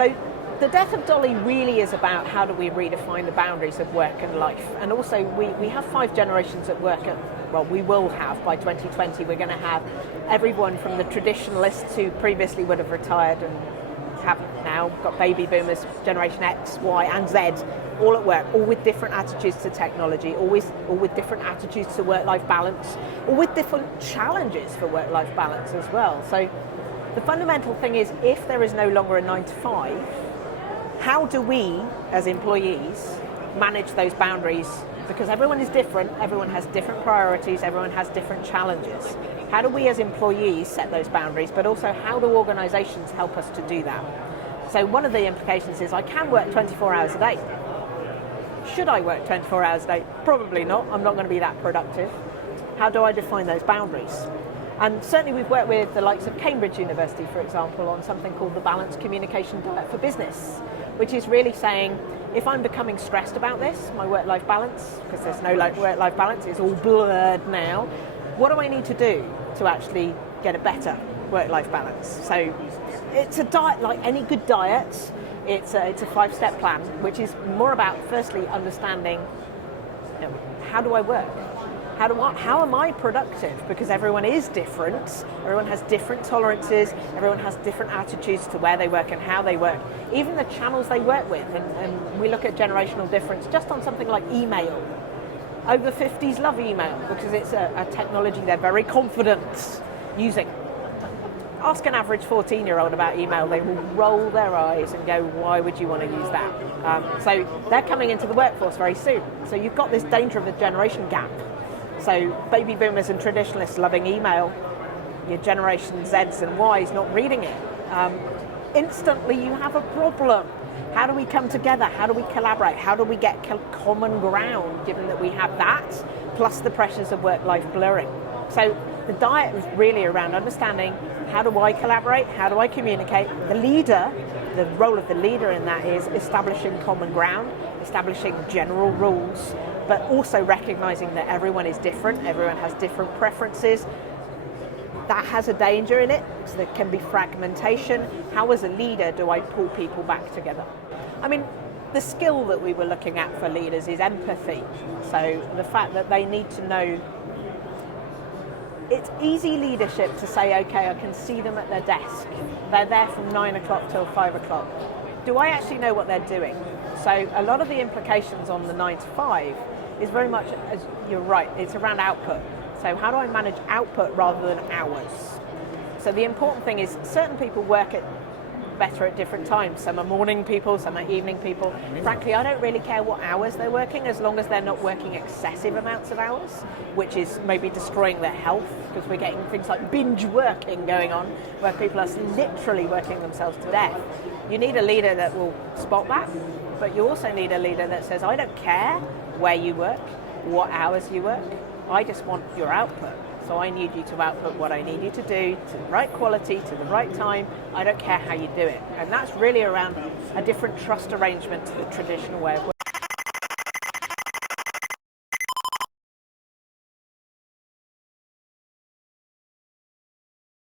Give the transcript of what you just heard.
So the death of Dolly really is about how do we redefine the boundaries of work and life. And also we have 5 generations at work we will have by 2020. We're going to have everyone from the traditionalists who previously would have retired and have now got baby boomers, Generation X, Y and Z, all at work, all with different attitudes to technology, all with different attitudes to work-life balance, all with different challenges for work-life balance as well. So the fundamental thing is, if there is no longer a 9 to 5, how do we, as employees, manage those boundaries? Because everyone is different, everyone has different priorities, everyone has different challenges. How do we as employees set those boundaries, but also how do organisations help us to do that? So one of the implications is I can work 24 hours a day. Should I work 24 hours a day? Probably not. I'm not going to be that productive. How do I define those boundaries? And certainly we've worked with the likes of Cambridge University, for example, on something called the Balanced Communication Diet for Business, which is really saying, if I'm becoming stressed about this, my work-life balance, because there's no work-life balance, it's all blurred now, what do I need to do to actually get a better work-life balance? So it's a diet like any good diet. It's a 5-step plan, which is more about firstly understanding, how do I work? How am I productive? Because everyone is different. Everyone has different tolerances. Everyone has different attitudes to where they work and how they work. Even the channels they work with. And we look at generational difference just on something like email. Over 50s love email because it's a technology they're very confident using. Ask an average 14-year-old about email, they will roll their eyes and go, why would you want to use that? So they're coming into the workforce very soon. So you've got this danger of a generation gap. So baby boomers and traditionalists loving email, your generation Zs and Ys not reading it. Instantly you have a problem. How do we come together? How do we collaborate? How do we get common ground, given that we have that, plus the pressures of work-life blurring? So the diet is really around understanding, how do I collaborate? How do I communicate? The role of the leader in that is establishing common ground, establishing general rules, but also recognizing that everyone is different, everyone has different preferences. That has a danger in it, so there can be fragmentation. How as a leader do I pull people back together? I mean, the skill that we were looking at for leaders is empathy. So the fact that they need to know, it's easy leadership to say, okay, I can see them at their desk. They're there from 9 o'clock till 5 o'clock. Do I actually know what they're doing? So a lot of the implications on the 9 to 5 is very much, as you're right, it's around output. So how do I manage output rather than hours? So the important thing is certain people work better at different times. Some are morning people, some are evening people. Frankly, I don't really care what hours they're working as long as they're not working excessive amounts of hours, which is maybe destroying their health, because we're getting things like binge working going on where people are literally working themselves to death. You need a leader that will spot that, but you also need a leader that says, I don't care where you work, what hours you work, I just want your output. So I need you to output what I need you to do to the right quality, to the right time. I don't care how you do it. And that's really around a different trust arrangement to the traditional way of working.